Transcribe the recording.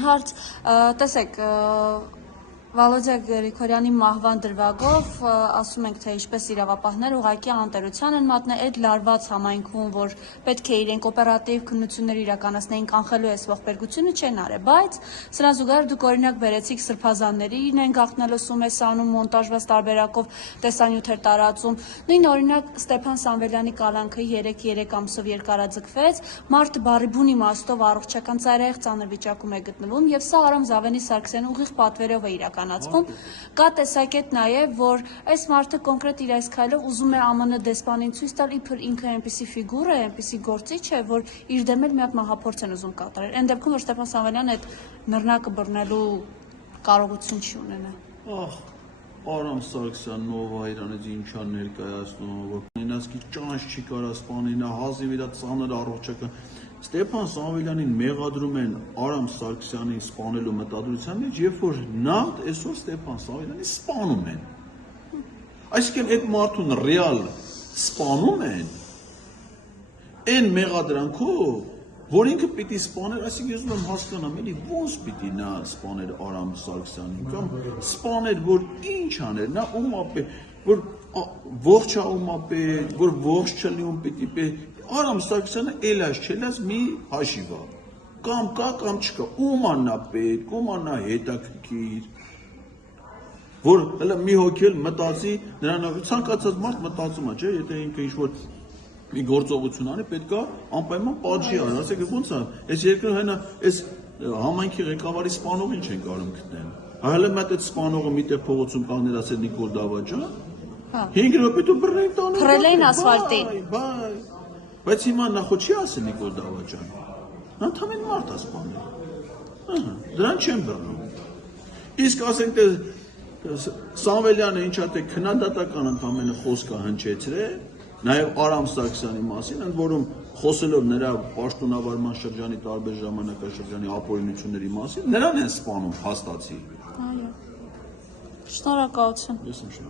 Բարձրացման հարց, տեսեք, Վալոդյա Գրիգորյանի մահվան դրվագով ասում ենք, թե ինչպես իրավապահներ ուղղակի անտերության են մատնել այդ լարված համայնքում, որ պետք է իրենք օպերատիվ քննություններ իրականացնեին, կանխելու այս ողբերգությունը չեն արել, բայց սրան զուգահեռ դուք օրինակ բերեցիք սրբազաններին են գաղտնալսում է սանում մոնտաժված տարբերակով տեսանյութեր տարածում, նույն օրինակ Ստեփան Սամվելյանի կալանքը 3 ամսով երկարաձգվեց, մարդը բառի բուն իմաստով առողջական ծայրահեղ ծանր վիճակում է գտնվում եւ սա Արամ Զավենի Սարգսյանի ուղիղ պատվերով է իրականացվում, կա տեսակետ նաև, որ այս մարդը կոնկրետ իր այս քայլով ուզում է ԱՄՆ դեսպանին ցույց տալ, իբր ինքը այնպիսի ֆիգուր է, այնպիսի գործիչ է, որ իր դեմ էլ մի հատ մահափորձ են ուզում կատարել։ Այն դեպքում, որ Ստեփան Սամվելյանը այդ նռնակը բռնելու կարողություն չի ունենա։ Արամ Սարգսյանն ով է իրանից ինչա ներկայացնում, որ նենասկի ճանաչ չի կարա սպանել, հազիվ իր ծանր առողջական Ստեփան Սամվելյանին մեղադրում են Արամ Սարգսյանին սպանելու մտադրության մեջ, երբ որ նա այսօր Ստեփան Սամվելյանին սպանում են։ Այսինքն այդ մարդուն ռեալ սպանում են այն մեղադրանքով, որ ինքը պիտի սպաներ, այսինքն ես ուզում եմ հասկանամ, էլի ոնց պիտի նա սպաներ Արամ Սարգսյանին, կամ սպաներ, որ ինչ աներ, նա ում է, որ ողջ է ում է, որ ողջ չլի ում պիտի Արամ Սարգսյանը էլած չելած մի հաշիվ է, կամ կա, կամ չկա, ում աննա պետք, ում աննա հետաքրքիր, որ հələ մի հոգի էլ մտածի, նրան ցանկացած մարդ մտածում է, չէ, եթե ինքը ինչ-որ մի գործողություն անի, պետք է անպայման պատժի անել, ասեք ոնց է, այս երկրը հենա, այս համայնքի ղեկավարի սպանողին չեն կարող գտնել, հələ մատ այդ սպանողը միտեղ փողոցում կանգնել ասել Նիկոլ Դավաճան, 5 րոպե դու բռնեք տանել, փռել էին ասֆալտին, բայց հիմա նախո չի ասել Նիկոլ Դավաճան, ընդամենը մարդ է սպանել, դրան չեն բռնում, իսկ ասենք թե Սամվելյանը ինչա թե քննադատական ընդամենը խոսքը հնչեցրել, նաև Արամ Սարգսյանի մասին, ընդ որում խոսելով նրա պաշտոնավարման շրջանի տարբեր ժամանակաշրջանի ապօրինությունների մասին, նրան են սպանում հաստատի։ Այո։ Շնորհակալություն։ Ես եմ շնորհակալ։